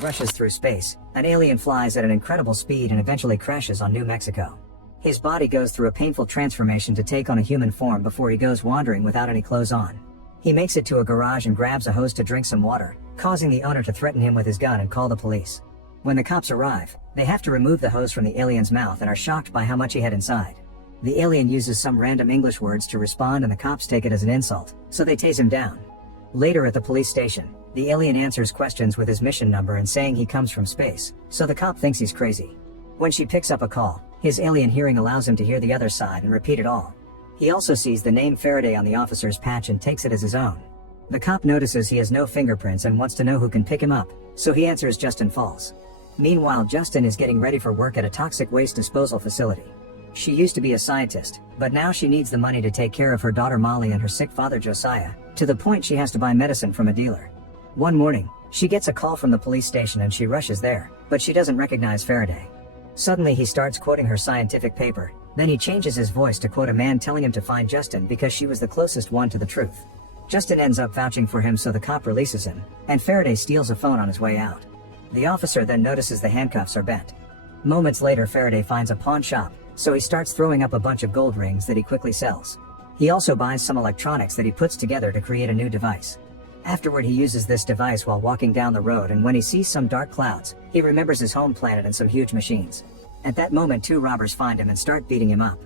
rushes through space, an alien flies at an incredible speed and eventually crashes on New Mexico. His body goes through a painful transformation to take on a human form before he goes wandering without any clothes on. He makes it to a garage and grabs a hose to drink some water, causing the owner to threaten him with his gun and call the police. When the cops arrive, they have to remove the hose from the alien's mouth and are shocked by how much he had inside. The alien uses some random English words to respond and the cops take it as an insult, so they tase him down. Later at the police station, the alien answers questions with his mission number and saying he comes from space, so the cop thinks he's crazy. When she picks up a call, his alien hearing allows him to hear the other side and repeat it all. He also sees the name Faraday on the officer's patch and takes it as his own. The cop notices he has no fingerprints and wants to know who can pick him up, so he answers Justin Falls. Meanwhile, Justin is getting ready for work at a toxic waste disposal facility. She used to be a scientist, but now she needs the money to take care of her daughter Molly and her sick father Josiah, to the point she has to buy medicine from a dealer. One morning, she gets a call from the police station and she rushes there, but she doesn't recognize Faraday. Suddenly he starts quoting her scientific paper, then he changes his voice to quote a man telling him to find Justin because she was the closest one to the truth. Justin ends up vouching for him, so the cop releases him, and Faraday steals a phone on his way out. The officer then notices the handcuffs are bent. Moments later, Faraday finds a pawn shop, so he starts throwing up a bunch of gold rings that he quickly sells. He also buys some electronics that he puts together to create a new device. Afterward, he uses this device while walking down the road, and when he sees some dark clouds, he remembers his home planet and some huge machines. At that moment, two robbers find him and start beating him up.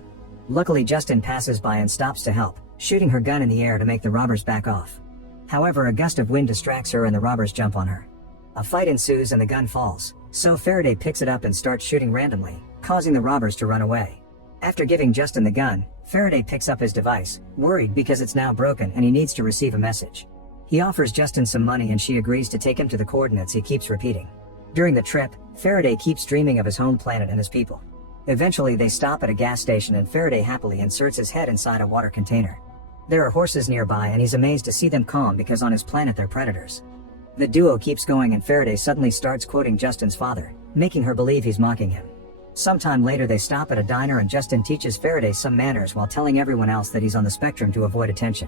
Luckily, Justin passes by and stops to help, shooting her gun in the air to make the robbers back off. However, a gust of wind distracts her and the robbers jump on her. A fight ensues and the gun falls, so Faraday picks it up and starts shooting randomly, causing the robbers to run away. After giving Justin the gun, Faraday picks up his device, worried because it's now broken and he needs to receive a message. He offers Justin some money and she agrees to take him to the coordinates he keeps repeating. During the trip, Faraday keeps dreaming of his home planet and his people. Eventually they stop at a gas station and Faraday happily inserts his head inside a water container. There are horses nearby and he's amazed to see them calm because on his planet they're predators. The duo keeps going and Faraday suddenly starts quoting Justin's father, making her believe he's mocking him. Sometime later they stop at a diner and Justin teaches Faraday some manners while telling everyone else that he's on the spectrum to avoid attention.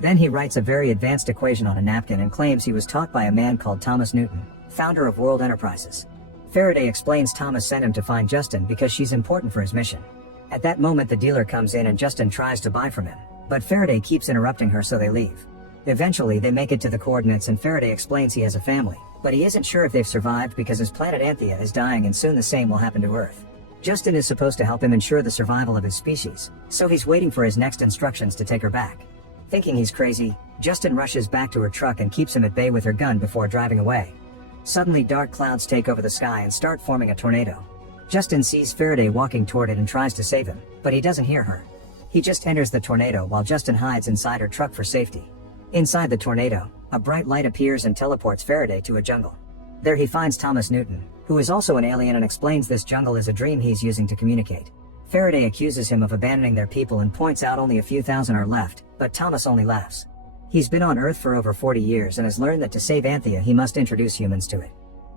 Then he writes a very advanced equation on a napkin and claims he was taught by a man called Thomas Newton, founder of World Enterprises. Faraday explains Thomas sent him to find Justin because she's important for his mission. At that moment the dealer comes in and Justin tries to buy from him, but Faraday keeps interrupting her, so they leave. Eventually they make it to the coordinates and Faraday explains he has a family, but he isn't sure if they've survived because his planet Anthea is dying and soon the same will happen to Earth. Justin is supposed to help him ensure the survival of his species, so he's waiting for his next instructions to take her back. Thinking he's crazy, Justin rushes back to her truck and keeps him at bay with her gun before driving away. Suddenly dark clouds take over the sky and start forming a tornado. Justin sees Faraday walking toward it and tries to save him, but he doesn't hear her. He just enters the tornado while Justin hides inside her truck for safety. Inside the tornado, a bright light appears and teleports Faraday to a jungle. There he finds Thomas Newton, who is also an alien, and explains this jungle is a dream he's using to communicate. Faraday accuses him of abandoning their people and points out only a few thousand are left, but Thomas only laughs. He's been on Earth for over 40 years and has learned that to save Anthea he must introduce humans to it.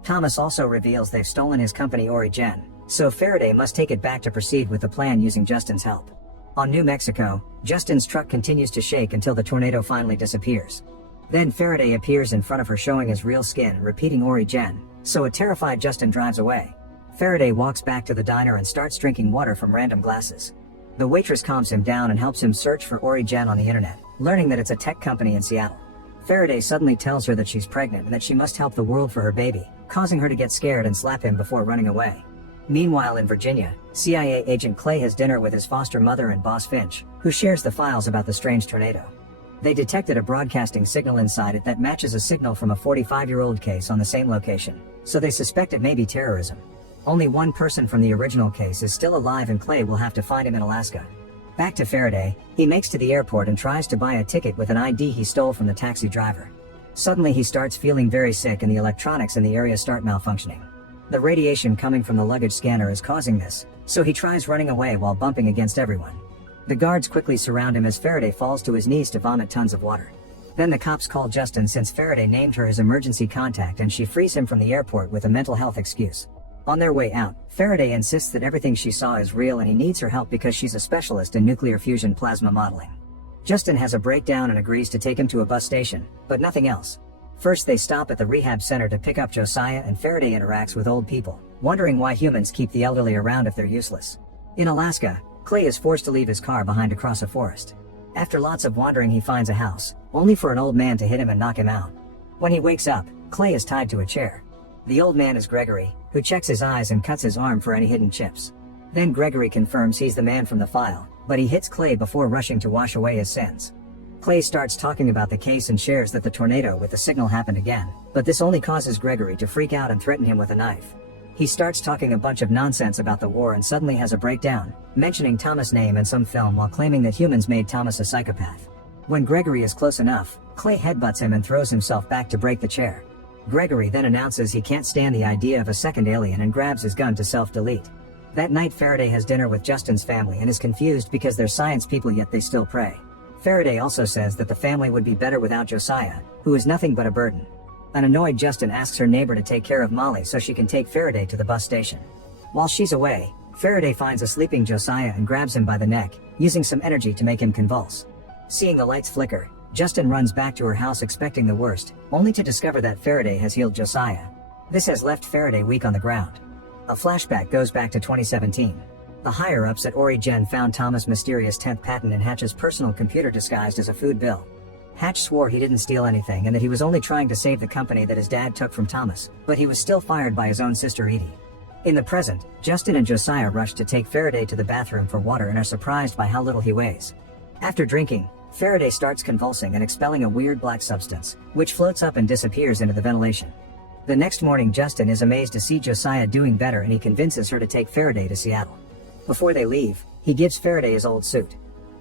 Thomas also reveals they've stolen his company Origen, so Faraday must take it back to proceed with the plan using Justin's help. On New Mexico, Justin's truck continues to shake until the tornado finally disappears. Then Faraday appears in front of her showing his real skin, repeating Origen, so a terrified Justin drives away. Faraday walks back to the diner and starts drinking water from random glasses. The waitress calms him down and helps him search for Origen on the internet, learning that it's a tech company in Seattle. Faraday suddenly tells her that she's pregnant and that she must help the world for her baby, causing her to get scared and slap him before running away. Meanwhile in Virginia, CIA agent Clay has dinner with his foster mother and boss Finch, who shares the files about the strange tornado. They detected a broadcasting signal inside it that matches a signal from a 45-year-old case on the same location, so they suspect it may be terrorism. Only one person from the original case is still alive and Clay will have to find him in Alaska. Back to Faraday, he makes to the airport and tries to buy a ticket with an ID he stole from the taxi driver. Suddenly he starts feeling very sick and the electronics in the area start malfunctioning. The radiation coming from the luggage scanner is causing this, so he tries running away while bumping against everyone. The guards quickly surround him as Faraday falls to his knees to vomit tons of water. Then the cops call Justin since Faraday named her his emergency contact and she frees him from the airport with a mental health excuse. On their way out, Faraday insists that everything she saw is real and he needs her help because she's a specialist in nuclear fusion plasma modeling. Justin has a breakdown and agrees to take him to a bus station, but nothing else. First they stop at the rehab center to pick up Josiah, and Faraday interacts with old people, wondering why humans keep the elderly around if they're useless. In Alaska, Clay is forced to leave his car behind across a forest. After lots of wandering he finds a house, only for an old man to hit him and knock him out. When he wakes up, Clay is tied to a chair. The old man is Gregory, who checks his eyes and cuts his arm for any hidden chips. Then Gregory confirms he's the man from the file, but he hits Clay before rushing to wash away his sins. Clay starts talking about the case and shares that the tornado with the signal happened again, but this only causes Gregory to freak out and threaten him with a knife. He starts talking a bunch of nonsense about the war and suddenly has a breakdown, mentioning Thomas' name and some film while claiming that humans made Thomas a psychopath. When Gregory is close enough, Clay headbutts him and throws himself back to break the chair. Gregory then announces he can't stand the idea of a second alien and grabs his gun to self-delete. That night Faraday has dinner with Justin's family and is confused because they're science people yet they still pray. Faraday also says that the family would be better without Josiah, who is nothing but a burden. An annoyed Justin asks her neighbor to take care of Molly so she can take Faraday to the bus station. While she's away, Faraday finds a sleeping Josiah and grabs him by the neck, using some energy to make him convulse. Seeing the lights flicker, Justin runs back to her house expecting the worst, only to discover that Faraday has healed Josiah. This has left Faraday weak on the ground. A flashback goes back to 2017. The higher-ups at Origen found Thomas' mysterious 10th patent in Hatch's personal computer disguised as a food bill. Hatch swore he didn't steal anything and that he was only trying to save the company that his dad took from Thomas, but he was still fired by his own sister Edie. In the present, Justin and Josiah rush to take Faraday to the bathroom for water and are surprised by how little he weighs. After drinking, Faraday starts convulsing and expelling a weird black substance, which floats up and disappears into the ventilation. The next morning Justin is amazed to see Josiah doing better and he convinces her to take Faraday to Seattle. Before they leave, he gives Faraday his old suit.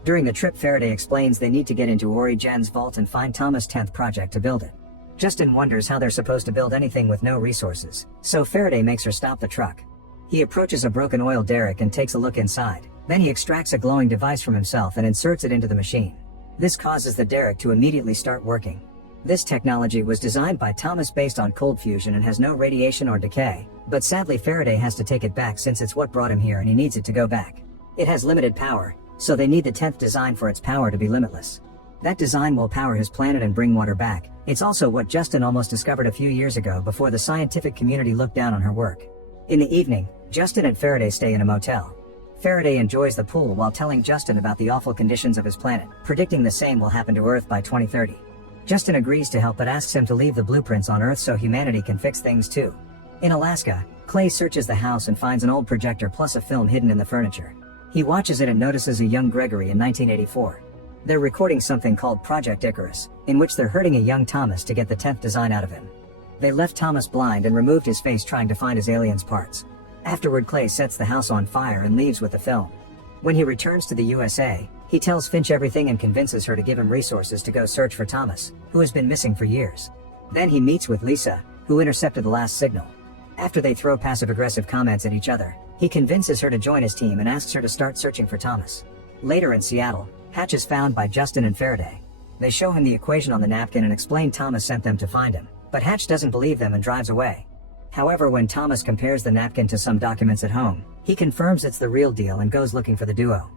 During the trip Faraday explains they need to get into Origen's vault and find Thomas' 10th project to build it. Justin wonders how they're supposed to build anything with no resources, so Faraday makes her stop the truck. He approaches a broken oil derrick and takes a look inside. Then he extracts a glowing device from himself and inserts it into the machine. This causes the derrick to immediately start working. This technology was designed by Thomas based on cold fusion and has no radiation or decay, but sadly Faraday has to take it back since it's what brought him here and he needs it to go back. It has limited power, so they need the 10th design for its power to be limitless. That design will power his planet and bring water back. It's also what Justin almost discovered a few years ago before the scientific community looked down on her work. In the evening, Justin and Faraday stay in a motel. Faraday enjoys the pool while telling Justin about the awful conditions of his planet, predicting the same will happen to Earth by 2030. Justin agrees to help but asks him to leave the blueprints on Earth so humanity can fix things too. In Alaska, Clay searches the house and finds an old projector plus a film hidden in the furniture. He watches it and notices a young Gregory in 1984. They're recording something called Project Icarus, in which they're hurting a young Thomas to get the 10th design out of him. They left Thomas blind and removed his face trying to find his alien's parts. Afterward Clay sets the house on fire and leaves with the film. When he returns to the USA, he tells Finch everything and convinces her to give him resources to go search for Thomas, who has been missing for years. Then he meets with Lisa, who intercepted the last signal. After they throw passive-aggressive comments at each other, he convinces her to join his team and asks her to start searching for Thomas. Later in Seattle, Hatch is found by Justin and Faraday. They show him the equation on the napkin and explain Thomas sent them to find him, but Hatch doesn't believe them and drives away. However, when Thomas compares the napkin to some documents at home, he confirms it's the real deal and goes looking for the duo.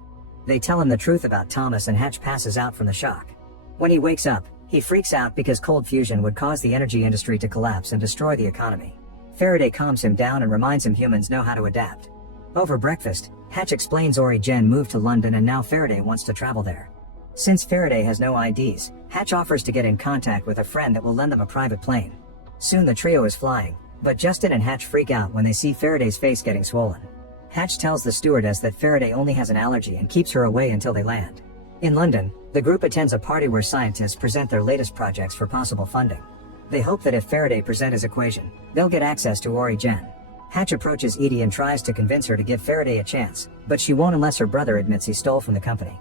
They tell him the truth about Thomas and Hatch passes out from the shock. When he wakes up, he freaks out because cold fusion would cause the energy industry to collapse and destroy the economy. Faraday calms him down and reminds him humans know how to adapt. Over breakfast, Hatch explains Origen moved to London and now Faraday wants to travel there. Since Faraday has no IDs, Hatch offers to get in contact with a friend that will lend them a private plane. Soon the trio is flying, but Justin and Hatch freak out when they see Faraday's face getting swollen. Hatch tells the stewardess that Faraday only has an allergy and keeps her away until they land. In London, the group attends a party where scientists present their latest projects for possible funding. They hope that if Faraday presents his equation, they'll get access to Origen. Hatch approaches Edie and tries to convince her to give Faraday a chance, but she won't unless her brother admits he stole from the company.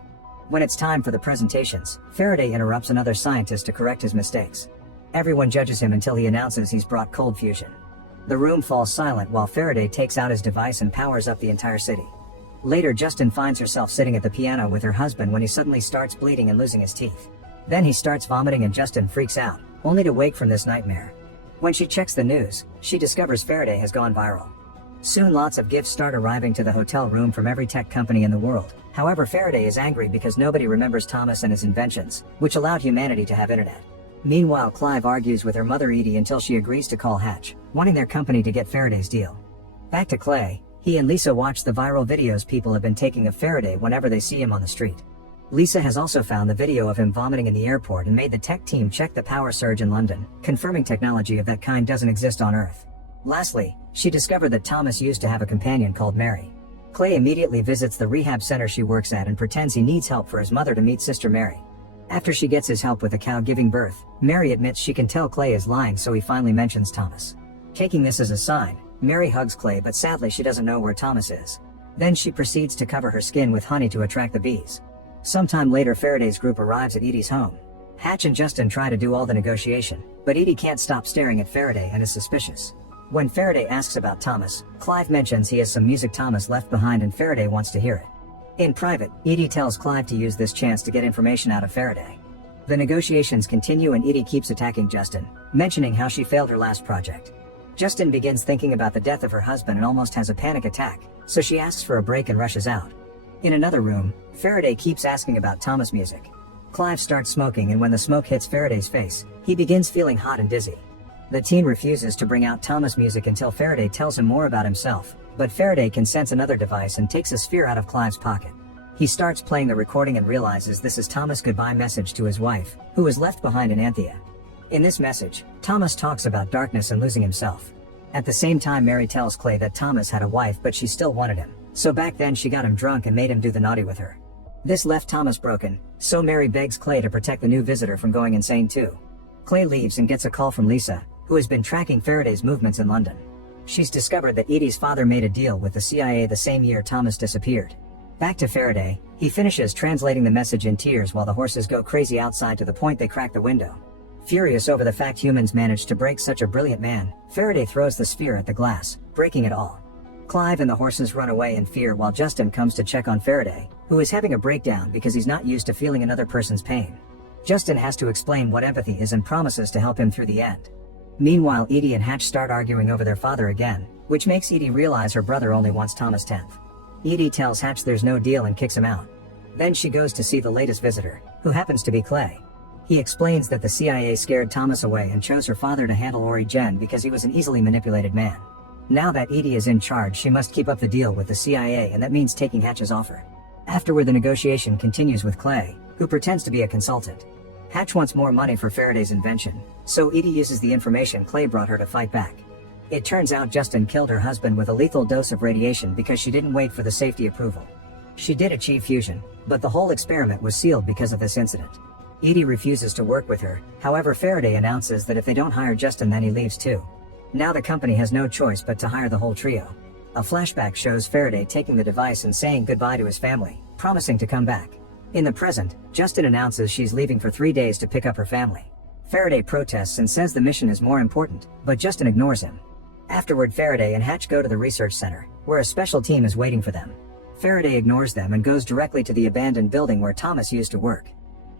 When it's time for the presentations, Faraday interrupts another scientist to correct his mistakes. Everyone judges him until he announces he's brought cold fusion. The room falls silent while Faraday takes out his device and powers up the entire city. Later, Justin finds herself sitting at the piano with her husband when he suddenly starts bleeding and losing his teeth. Then he starts vomiting and Justin freaks out, only to wake from this nightmare. When she checks the news, she discovers Faraday has gone viral. Soon lots of gifts start arriving to the hotel room from every tech company in the world. However, Faraday is angry because nobody remembers Thomas and his inventions, which allowed humanity to have internet. Meanwhile, Clive argues with her mother Edie until she agrees to call Hatch, wanting their company to get Faraday's deal. Back to Clay, he and Lisa watch the viral videos people have been taking of Faraday whenever they see him on the street. Lisa has also found the video of him vomiting in the airport and made the tech team check the power surge in London, confirming technology of that kind doesn't exist on Earth. Lastly, she discovered that Thomas used to have a companion called Mary. Clay immediately visits the rehab center she works at and pretends he needs help for his mother to meet Sister Mary. After she gets his help with a cow giving birth, Mary admits she can tell Clay is lying, so he finally mentions Thomas. Taking this as a sign, Mary hugs Clay, but sadly she doesn't know where Thomas is. Then she proceeds to cover her skin with honey to attract the bees. Sometime later, Faraday's group arrives at Edie's home. Hatch and Justin try to do all the negotiation, but Edie can't stop staring at Faraday and is suspicious. When Faraday asks about Thomas, Clive mentions he has some music Thomas left behind and Faraday wants to hear it. In private, Edie tells Clive to use this chance to get information out of Faraday. The negotiations continue and Edie keeps attacking Justin, mentioning how she failed her last project. Justin begins thinking about the death of her husband and almost has a panic attack, so she asks for a break and rushes out. In another room, Faraday keeps asking about Thomas' music. Clive starts smoking, and when the smoke hits Faraday's face, he begins feeling hot and dizzy. The teen refuses to bring out Thomas' music until Faraday tells him more about himself, but Faraday can sense another device and takes a sphere out of Clive's pocket. He starts playing the recording and realizes this is Thomas' goodbye message to his wife, who was left behind in Anthea. In this message, Thomas talks about darkness and losing himself. At the same time, Mary tells Clay that Thomas had a wife but she still wanted him, so back then she got him drunk and made him do the naughty with her. This left Thomas broken, so Mary begs Clay to protect the new visitor from going insane too. Clay leaves and gets a call from Lisa, who has been tracking Faraday's movements in London. She's discovered that Edie's father made a deal with the CIA the same year Thomas disappeared. Back to Faraday, he finishes translating the message in tears while the horses go crazy outside to the point they crack the window. Furious over the fact humans managed to break such a brilliant man, Faraday throws the sphere at the glass, breaking it all. Clive and the horses run away in fear while Justin comes to check on Faraday, who is having a breakdown because he's not used to feeling another person's pain. Justin has to explain what empathy is and promises to help him through the end. Meanwhile, Edie and Hatch start arguing over their father again, which makes Edie realize her brother only wants Thomas 10th. Edie tells Hatch there's no deal and kicks him out. Then she goes to see the latest visitor, who happens to be Clay. He explains that the CIA scared Thomas away and chose her father to handle Ori Jen because he was an easily manipulated man. Now that Edie is in charge, she must keep up the deal with the CIA, and that means taking Hatch's offer. Afterward, the negotiation continues with Clay, who pretends to be a consultant. Hatch wants more money for Faraday's invention, so Edie uses the information Clay brought her to fight back. It turns out Justin killed her husband with a lethal dose of radiation because she didn't wait for the safety approval. She did achieve fusion, but the whole experiment was sealed because of this incident. Edie refuses to work with her, however Faraday announces that if they don't hire Justin then he leaves too. Now the company has no choice but to hire the whole trio. A flashback shows Faraday taking the device and saying goodbye to his family, promising to come back. In the present, Justin announces she's leaving for 3 days to pick up her family. Faraday protests and says the mission is more important, but Justin ignores him. Afterward, Faraday and Hatch go to the research center, where a special team is waiting for them. Faraday ignores them and goes directly to the abandoned building where Thomas used to work.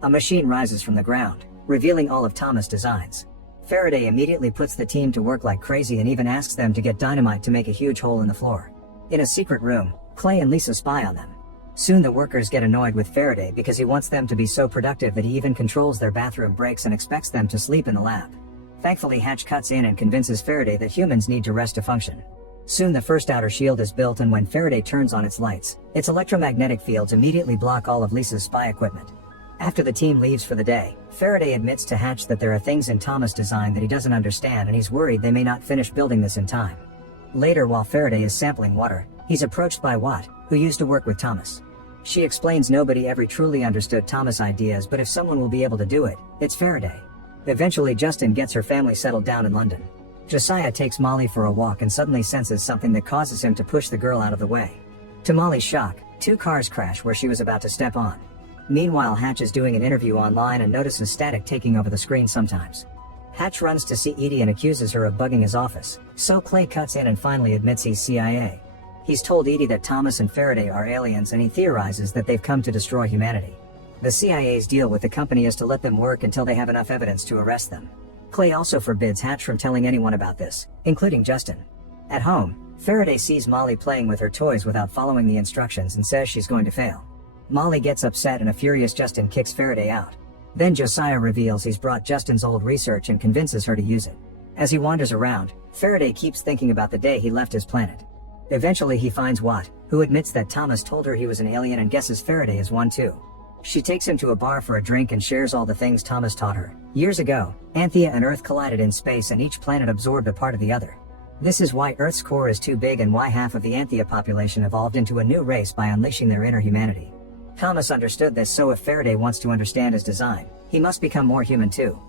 A machine rises from the ground, revealing all of Thomas' designs. Faraday immediately puts the team to work like crazy and even asks them to get dynamite to make a huge hole in the floor. In a secret room, Clay and Lisa spy on them. Soon the workers get annoyed with Faraday because he wants them to be so productive that he even controls their bathroom breaks and expects them to sleep in the lab. Thankfully, Hatch cuts in and convinces Faraday that humans need to rest to function. Soon the first outer shield is built, and when Faraday turns on its lights, its electromagnetic fields immediately block all of Lisa's spy equipment. After the team leaves for the day, Faraday admits to Hatch that there are things in Thomas' design that he doesn't understand, and he's worried they may not finish building this in time. Later, while Faraday is sampling water, he's approached by Watt, who used to work with Thomas. She explains nobody ever truly understood Thomas' ideas, but if someone will be able to do it, it's Faraday. Eventually, Justin gets her family settled down in London. Josiah takes Molly for a walk and suddenly senses something that causes him to push the girl out of the way. To Molly's shock, 2 cars crash where she was about to step on. Meanwhile, Hatch is doing an interview online and notices static taking over the screen sometimes. Hatch runs to see Edie and accuses her of bugging his office, so Clay cuts in and finally admits he's CIA. He's told Edie that Thomas and Faraday are aliens, and he theorizes that they've come to destroy humanity. The CIA's deal with the company is to let them work until they have enough evidence to arrest them. Clay also forbids Hatch from telling anyone about this, including Justin. At home, Faraday sees Molly playing with her toys without following the instructions and says she's going to fail. Molly gets upset and a furious Justin kicks Faraday out. Then Josiah reveals he's brought Justin's old research and convinces her to use it. As he wanders around, Faraday keeps thinking about the day he left his planet. Eventually he finds Watt, who admits that Thomas told her he was an alien and guesses Faraday is one too. She takes him to a bar for a drink and shares all the things Thomas taught her. Years ago, Anthea and Earth collided in space and each planet absorbed a part of the other. This is why Earth's core is too big and why half of the Anthea population evolved into a new race by unleashing their inner humanity. Thomas understood this, so if Faraday wants to understand his design, he must become more human too.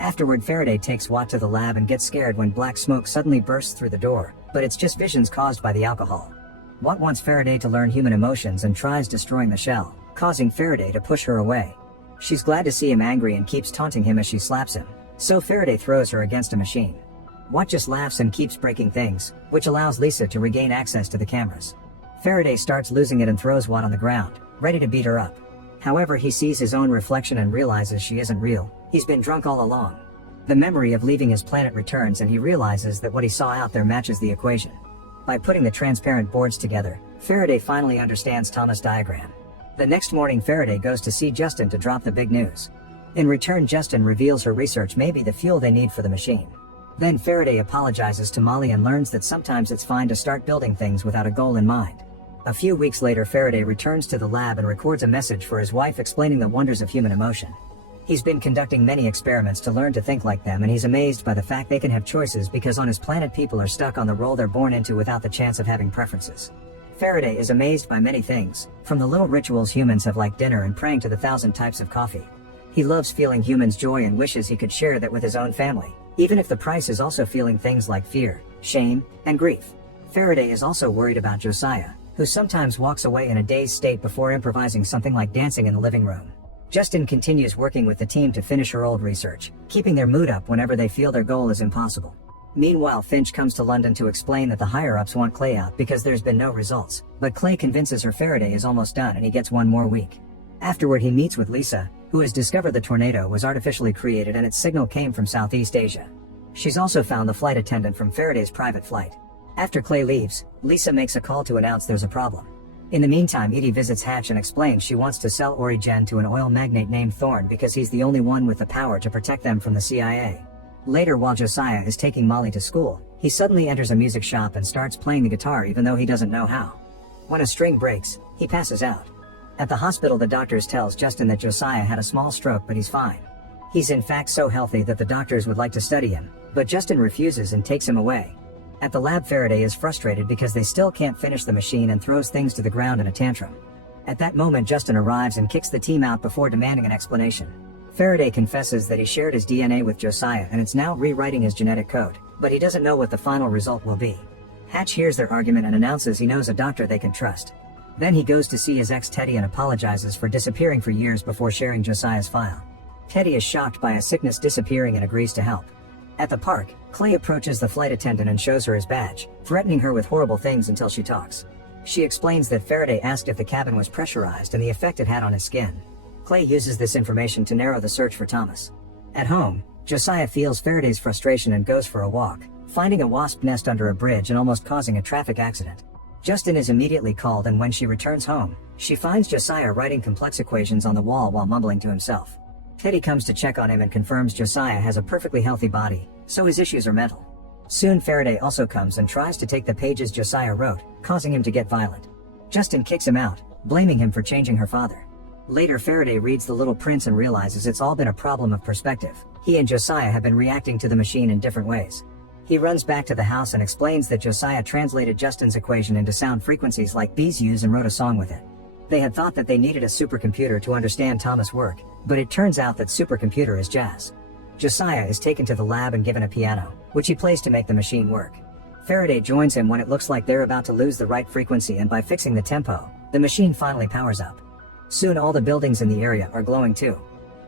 Afterward, Faraday takes Watt to the lab and gets scared when black smoke suddenly bursts through the door, but it's just visions caused by the alcohol. Watt wants Faraday to learn human emotions and tries destroying the shell, causing Faraday to push her away. She's glad to see him angry and keeps taunting him as she slaps him, so Faraday throws her against a machine. Watt just laughs and keeps breaking things, which allows Lisa to regain access to the cameras. Faraday starts losing it and throws Watt on the ground, ready to beat her up. However, he sees his own reflection and realizes she isn't real. He's been drunk all along. The memory of leaving his planet returns and he realizes that what he saw out there matches the equation. By putting the transparent boards together, Faraday finally understands Thomas' diagram. The next morning, Faraday goes to see Justin to drop the big news. In return, Justin reveals her research may be the fuel they need for the machine. Then Faraday apologizes to Molly and learns that sometimes it's fine to start building things without a goal in mind. A few weeks later, Faraday returns to the lab and records a message for his wife explaining the wonders of human emotion. He's been conducting many experiments to learn to think like them, and he's amazed by the fact they can have choices because on his planet people are stuck on the role they're born into without the chance of having preferences. Faraday is amazed by many things, from the little rituals humans have like dinner and praying to the 1,000 types of coffee. He loves feeling humans' joy and wishes he could share that with his own family, even if the price is also feeling things like fear, shame, and grief. Faraday is also worried about Josiah, who sometimes walks away in a dazed state before improvising something like dancing in the living room. Justin continues working with the team to finish her old research, keeping their mood up whenever they feel their goal is impossible. Meanwhile, Finch comes to London to explain that the higher-ups want Clay out because there's been no results, but Clay convinces her Faraday is almost done and he gets one more week. Afterward, he meets with Lisa, who has discovered the tornado was artificially created and its signal came from Southeast Asia. She's also found the flight attendant from Faraday's private flight. After Clay leaves, Lisa makes a call to announce there's a problem. In the meantime, Edie visits Hatch and explains she wants to sell Origen to an oil magnate named Thorne because he's the only one with the power to protect them from the CIA. Later, while Josiah is taking Molly to school, he suddenly enters a music shop and starts playing the guitar even though he doesn't know how. When a string breaks, he passes out. At the hospital, the doctors tells Justin that Josiah had a small stroke but he's fine. He's in fact so healthy that the doctors would like to study him, but Justin refuses and takes him away. At the lab, Faraday is frustrated because they still can't finish the machine and throws things to the ground in a tantrum. At that moment, Justin arrives and kicks the team out before demanding an explanation. Faraday confesses that he shared his DNA with Josiah and it's now rewriting his genetic code, but he doesn't know what the final result will be. Hatch hears their argument and announces he knows a doctor they can trust. Then he goes to see his ex Teddy and apologizes for disappearing for years before sharing Josiah's file. Teddy is shocked by a sickness disappearing and agrees to help. At the park, Clay approaches the flight attendant and shows her his badge, threatening her with horrible things until she talks. She explains that Faraday asked if the cabin was pressurized and the effect it had on his skin. Clay uses this information to narrow the search for Thomas. At home, Josiah feels Faraday's frustration and goes for a walk, finding a wasp nest under a bridge and almost causing a traffic accident. Justin is immediately called, and when she returns home, she finds Josiah writing complex equations on the wall while mumbling to himself. Teddy comes to check on him and confirms Josiah has a perfectly healthy body, so his issues are mental. Soon Faraday also comes and tries to take the pages Josiah wrote, causing him to get violent. Justin kicks him out, blaming him for changing her father. Later, Faraday reads The Little Prince and realizes it's all been a problem of perspective. He and Josiah have been reacting to the machine in different ways. He runs back to the house and explains that Josiah translated Justin's equation into sound frequencies like bees use and wrote a song with it. They had thought that they needed a supercomputer to understand Thomas' work, but it turns out that supercomputer is jazz. Josiah is taken to the lab and given a piano, which he plays to make the machine work. Faraday joins him when it looks like they're about to lose the right frequency, and by fixing the tempo, the machine finally powers up. Soon all the buildings in the area are glowing too.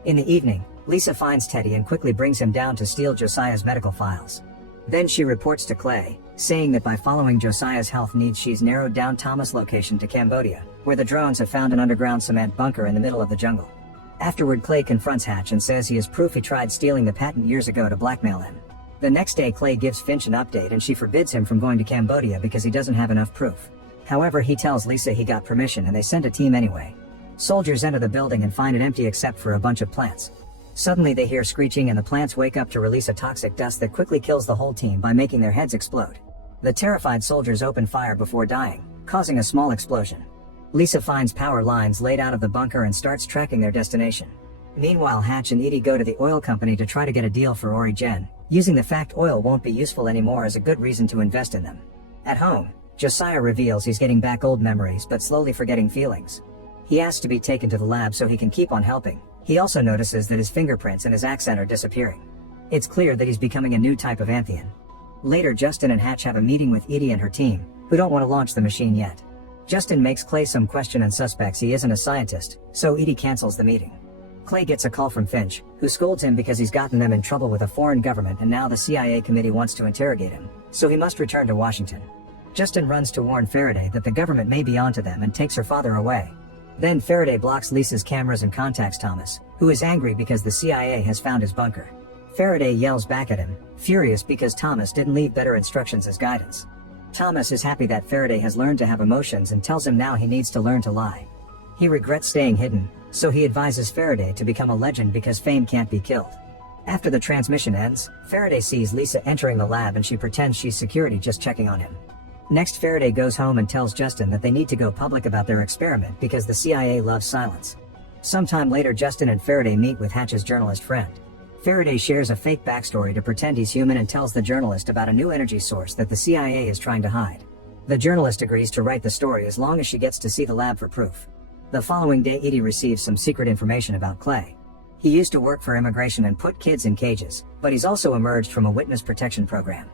In the evening, Lisa finds Teddy and quickly brings him down to steal Josiah's medical files. Then she reports to Clay, saying that by following Josiah's health needs, she's narrowed down Thomas' location to Cambodia, where the drones have found an underground cement bunker in the middle of the jungle. Afterward, Clay confronts Hatch and says he has proof he tried stealing the patent years ago to blackmail him. The next day, Clay gives Finch an update and she forbids him from going to Cambodia because he doesn't have enough proof. However, he tells Lisa he got permission and they send a team anyway. Soldiers enter the building and find it empty except for a bunch of plants. Suddenly they hear screeching and the plants wake up to release a toxic dust that quickly kills the whole team by making their heads explode. The terrified soldiers open fire before dying, causing a small explosion. Lisa finds power lines laid out of the bunker and starts tracking their destination. Meanwhile, Hatch and Edie go to the oil company to try to get a deal for Origen, using the fact oil won't be useful anymore as a good reason to invest in them. At home, Josiah reveals he's getting back old memories but slowly forgetting feelings. He asks to be taken to the lab so he can keep on helping. He also notices that his fingerprints and his accent are disappearing. It's clear that he's becoming a new type of Anthian. Later, Justin and Hatch have a meeting with Edie and her team, who don't want to launch the machine yet. Justin makes Clay some question and suspects he isn't a scientist, so Edie cancels the meeting. Clay gets a call from Finch, who scolds him because he's gotten them in trouble with a foreign government and now the CIA committee wants to interrogate him, so he must return to Washington. Justin runs to warn Faraday that the government may be onto them and takes her father away. Then Faraday blocks Lisa's cameras and contacts Thomas, who is angry because the CIA has found his bunker. Faraday yells back at him, furious because Thomas didn't leave better instructions as guidance. Thomas is happy that Faraday has learned to have emotions and tells him now he needs to learn to lie. He regrets staying hidden, so he advises Faraday to become a legend because fame can't be killed. After the transmission ends, Faraday sees Lisa entering the lab and she pretends she's security just checking on him. Next, Faraday goes home and tells Justin that they need to go public about their experiment because the CIA loves silence. Sometime later, Justin and Faraday meet with Hatch's journalist friend. Faraday shares a fake backstory to pretend he's human and tells the journalist about a new energy source that the CIA is trying to hide. The journalist agrees to write the story as long as she gets to see the lab for proof. The following day, Edie receives some secret information about Clay. He used to work for immigration and put kids in cages, but he's also emerged from a witness protection program.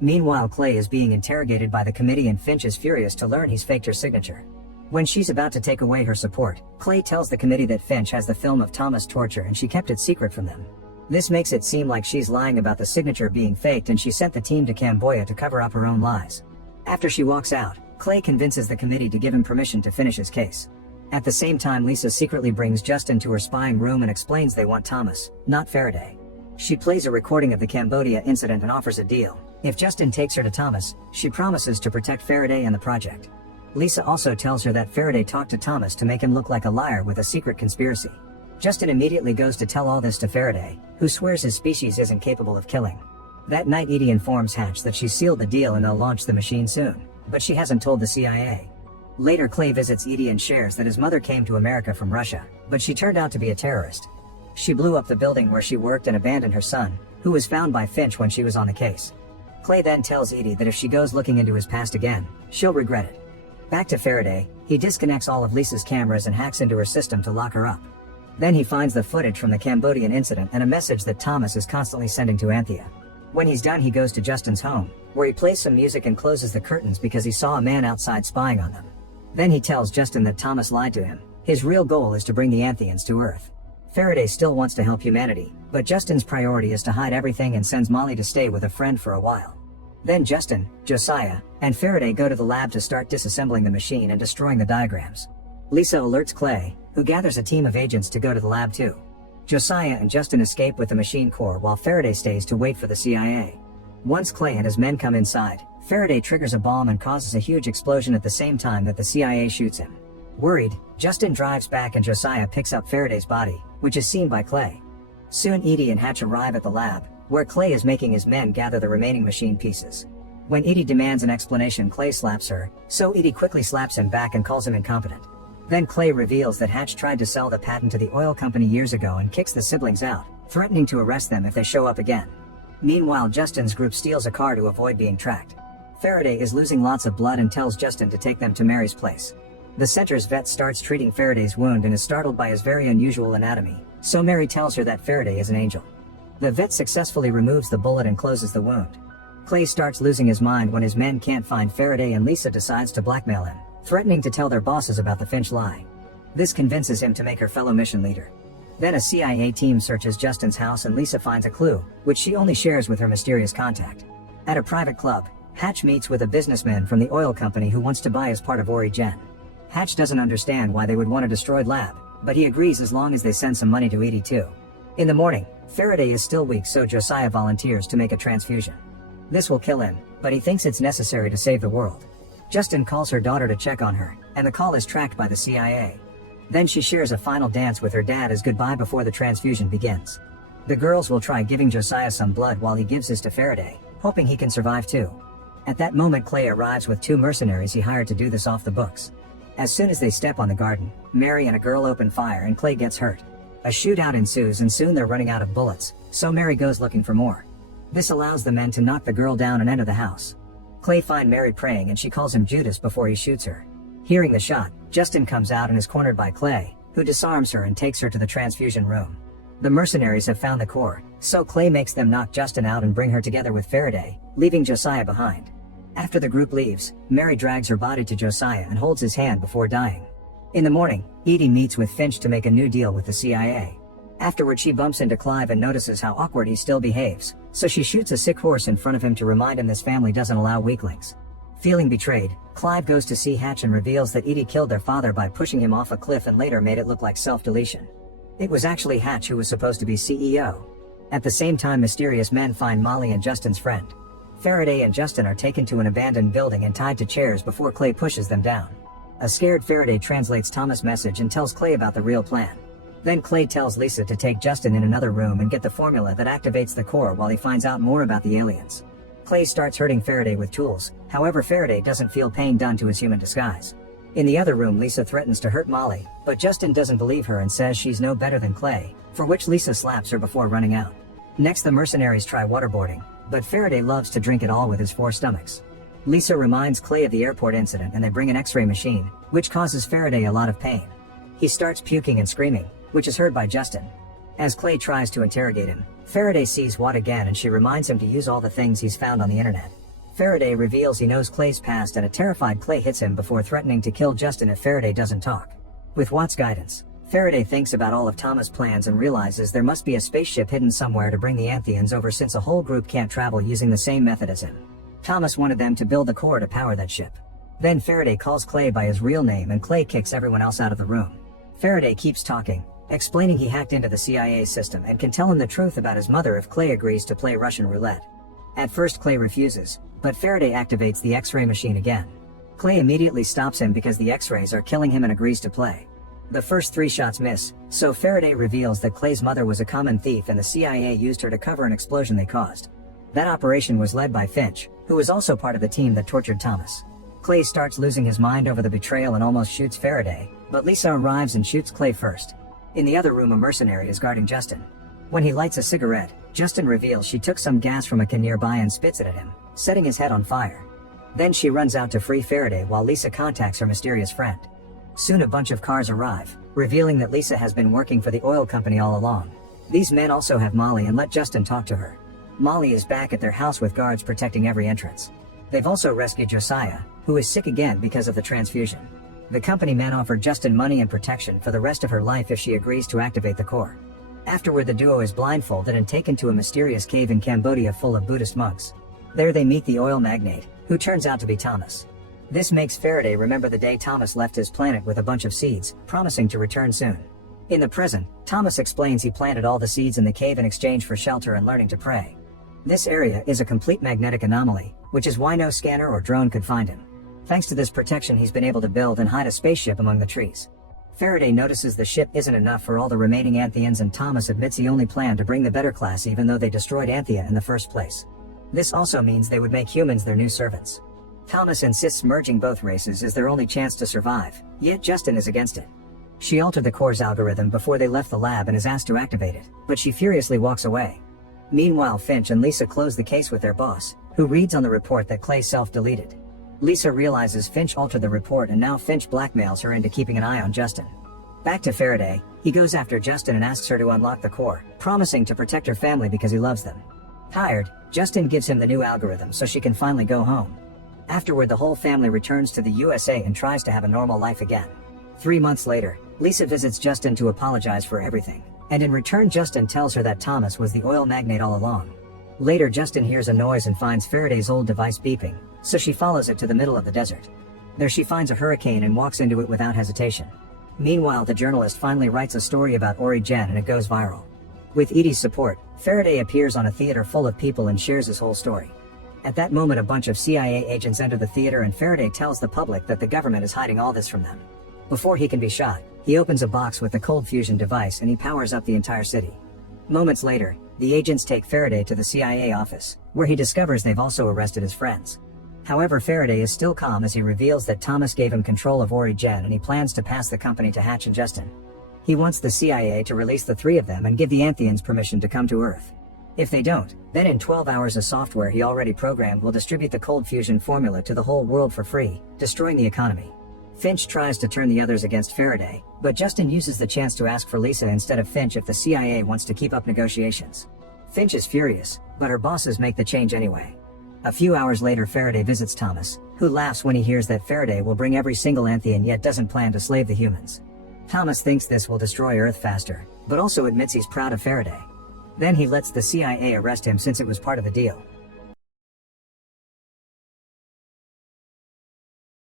Meanwhile, Clay is being interrogated by the committee and Finch is furious to learn he's faked her signature. When she's about to take away her support, Clay tells the committee that Finch has the film of Thomas' torture and she kept it secret from them. This makes it seem like she's lying about the signature being faked and she sent the team to Cambodia to cover up her own lies. After she walks out, Clay convinces the committee to give him permission to finish his case. At the same time, Lisa secretly brings Justin to her spying room and explains they want Thomas, not Faraday. She plays a recording of the Cambodia incident and offers a deal. If Justin takes her to Thomas, she promises to protect Faraday and the project. Lisa also tells her that Faraday talked to Thomas to make him look like a liar with a secret conspiracy. Justin immediately goes to tell all this to Faraday, who swears his species isn't capable of killing. That night, Edie informs Hatch that she sealed the deal and they'll launch the machine soon, but she hasn't told the CIA. Later, Clay visits Edie and shares that his mother came to America from Russia, but she turned out to be a terrorist. She blew up the building where she worked and abandoned her son, who was found by Finch when she was on the case. Clay then tells Edie that if she goes looking into his past again, she'll regret it. Back to Faraday, he disconnects all of Lisa's cameras and hacks into her system to lock her up. Then he finds the footage from the Cambodian incident and a message that Thomas is constantly sending to Anthea. When he's done, he goes to Justin's home, where he plays some music and closes the curtains because he saw a man outside spying on them. Then he tells Justin that Thomas lied to him. His real goal is to bring the Anthians to Earth. Faraday still wants to help humanity, but Justin's priority is to hide everything and sends Molly to stay with a friend for a while. Then Justin, Josiah, and Faraday go to the lab to start disassembling the machine and destroying the diagrams. Lisa alerts Clay, who gathers a team of agents to go to the lab too. Josiah and Justin escape with the machine core while Faraday stays to wait for the CIA. Once Clay and his men come inside, Faraday triggers a bomb and causes a huge explosion at the same time that the CIA shoots him. Worried, Justin drives back and Josiah picks up Faraday's body, which is seen by Clay. Soon Edie and Hatch arrive at the lab, where Clay is making his men gather the remaining machine pieces. When Edie demands an explanation, Clay slaps her, so Edie quickly slaps him back and calls him incompetent. Then Clay reveals that Hatch tried to sell the patent to the oil company years ago and kicks the siblings out, threatening to arrest them if they show up again. Meanwhile, Justin's group steals a car to avoid being tracked. Faraday is losing lots of blood and tells Justin to take them to Mary's place. The center's vet starts treating Faraday's wound and is startled by his very unusual anatomy, so Mary tells her that Faraday is an angel. The vet successfully removes the bullet and closes the wound. Clay starts losing his mind when his men can't find Faraday and Lisa decides to blackmail him, threatening to tell their bosses about the Finch lie. This convinces him to make her fellow mission leader. Then a CIA team searches Justin's house and Lisa finds a clue, which she only shares with her mysterious contact. At a private club, Hatch meets with a businessman from the oil company who wants to buy as part of Origen. Hatch doesn't understand why they would want a destroyed lab, but he agrees as long as they send some money to Edie too. In the morning, Faraday is still weak, so Josiah volunteers to make a transfusion. This will kill him, but he thinks it's necessary to save the world. Justin calls her daughter to check on her, and the call is tracked by the CIA. Then she shares a final dance with her dad as goodbye before the transfusion begins. The girls will try giving Josiah some blood while he gives his to Faraday, hoping he can survive too. At that moment Clay arrives with 2 mercenaries he hired to do this off the books. As soon as they step on the garden, Mary and a girl open fire and Clay gets hurt. A shootout ensues and soon they're running out of bullets, so Mary goes looking for more. This allows the men to knock the girl down and enter the house. Clay finds Mary praying and she calls him Judas before he shoots her. Hearing the shot, Justin comes out and is cornered by Clay, who disarms her and takes her to the transfusion room. The mercenaries have found the core, so Clay makes them knock Justin out and bring her together with Faraday, leaving Josiah behind. After the group leaves, Mary drags her body to Josiah and holds his hand before dying. In the morning, Edie meets with Finch to make a new deal with the CIA. Afterward she bumps into Clive and notices how awkward he still behaves, so she shoots a sick horse in front of him to remind him this family doesn't allow weaklings. Feeling betrayed, Clive goes to see Hatch and reveals that Edie killed their father by pushing him off a cliff and later made it look like self-deletion. It was actually Hatch who was supposed to be CEO. At the same time mysterious men find Molly and Justin's friend. Faraday and Justin are taken to an abandoned building and tied to chairs before Clay pushes them down. A scared Faraday translates Thomas' message and tells Clay about the real plan. Then Clay tells Lisa to take Justin in another room and get the formula that activates the core while he finds out more about the aliens. Clay starts hurting Faraday with tools, however Faraday doesn't feel pain done to his human disguise. In the other room Lisa threatens to hurt Molly, but Justin doesn't believe her and says she's no better than Clay, for which Lisa slaps her before running out. Next the mercenaries try waterboarding, but Faraday loves to drink it all with his 4 stomachs. Lisa reminds Clay of the airport incident and they bring an X-ray machine, which causes Faraday a lot of pain. He starts puking and screaming, which is heard by Justin. As Clay tries to interrogate him, Faraday sees Watt again and she reminds him to use all the things he's found on the internet. Faraday reveals he knows Clay's past and a terrified Clay hits him before threatening to kill Justin if Faraday doesn't talk. With Watt's guidance, Faraday thinks about all of Thomas' plans and realizes there must be a spaceship hidden somewhere to bring the Anthians over since a whole group can't travel using the same method as him. Thomas wanted them to build the core to power that ship. Then Faraday calls Clay by his real name and Clay kicks everyone else out of the room. Faraday keeps talking, explaining he hacked into the CIA system and can tell him the truth about his mother if Clay agrees to play Russian roulette. At first Clay refuses, but Faraday activates the X-ray machine again. Clay immediately stops him because the X-rays are killing him and agrees to play. The first 3 shots miss, so Faraday reveals that Clay's mother was a common thief and the CIA used her to cover an explosion they caused. That operation was led by Finch, who was also part of the team that tortured Thomas. Clay starts losing his mind over the betrayal and almost shoots Faraday, but Lisa arrives and shoots Clay first. In the other room a mercenary is guarding Justin. When he lights a cigarette, Justin reveals she took some gas from a can nearby and spits it at him, setting his head on fire. Then she runs out to free Faraday while Lisa contacts her mysterious friend. Soon a bunch of cars arrive, revealing that Lisa has been working for the oil company all along. These men also have Molly and let Justin talk to her. Molly is back at their house with guards protecting every entrance. They've also rescued Josiah, who is sick again because of the transfusion. The company men offer Justin money and protection for the rest of her life if she agrees to activate the core. Afterward the duo is blindfolded and taken to a mysterious cave in Cambodia full of Buddhist monks. There they meet the oil magnate, who turns out to be Thomas. This makes Faraday remember the day Thomas left his planet with a bunch of seeds, promising to return soon. In the present, Thomas explains he planted all the seeds in the cave in exchange for shelter and learning to pray. This area is a complete magnetic anomaly, which is why no scanner or drone could find him. Thanks to this protection he's been able to build and hide a spaceship among the trees. Faraday notices the ship isn't enough for all the remaining Anthians and Thomas admits he only planned to bring the better class even though they destroyed Anthea in the first place. This also means they would make humans their new servants. Thomas insists merging both races is their only chance to survive, yet Justin is against it. She altered the core's algorithm before they left the lab and is asked to activate it, but she furiously walks away. Meanwhile Finch and Lisa close the case with their boss, who reads on the report that Clay self-deleted. Lisa realizes Finch altered the report and now Finch blackmails her into keeping an eye on Justin. Back to Faraday, he goes after Justin and asks her to unlock the core, promising to protect her family because he loves them. Tired, Justin gives him the new algorithm so she can finally go home. Afterward the whole family returns to the USA and tries to have a normal life again. 3 months later, Lisa visits Justin to apologize for everything, and in return Justin tells her that Thomas was the oil magnate all along. Later Justin hears a noise and finds Faraday's old device beeping, so she follows it to the middle of the desert. There she finds a hurricane and walks into it without hesitation. Meanwhile the journalist finally writes a story about Ori Jen and it goes viral. With Edie's support, Faraday appears on a theater full of people and shares his whole story. At that moment a bunch of CIA agents enter the theater and Faraday tells the public that the government is hiding all this from them. Before he can be shot, he opens a box with the cold fusion device and he powers up the entire city. Moments later, the agents take Faraday to the CIA office, where he discovers they've also arrested his friends. However, Faraday is still calm as he reveals that Thomas gave him control of Origen and he plans to pass the company to Hatch and Justin. He wants the CIA to release the three of them and give the Anthians permission to come to Earth. If they don't, then in 12 hours a software he already programmed will distribute the cold fusion formula to the whole world for free, destroying the economy. Finch tries to turn the others against Faraday, but Justin uses the chance to ask for Lisa instead of Finch if the CIA wants to keep up negotiations. Finch is furious, but her bosses make the change anyway. A few hours later, Faraday visits Thomas, who laughs when he hears that Faraday will bring every single Anthian yet doesn't plan to slave the humans. Thomas thinks this will destroy Earth faster, but also admits he's proud of Faraday. Then he lets the CIA arrest him since it was part of the deal.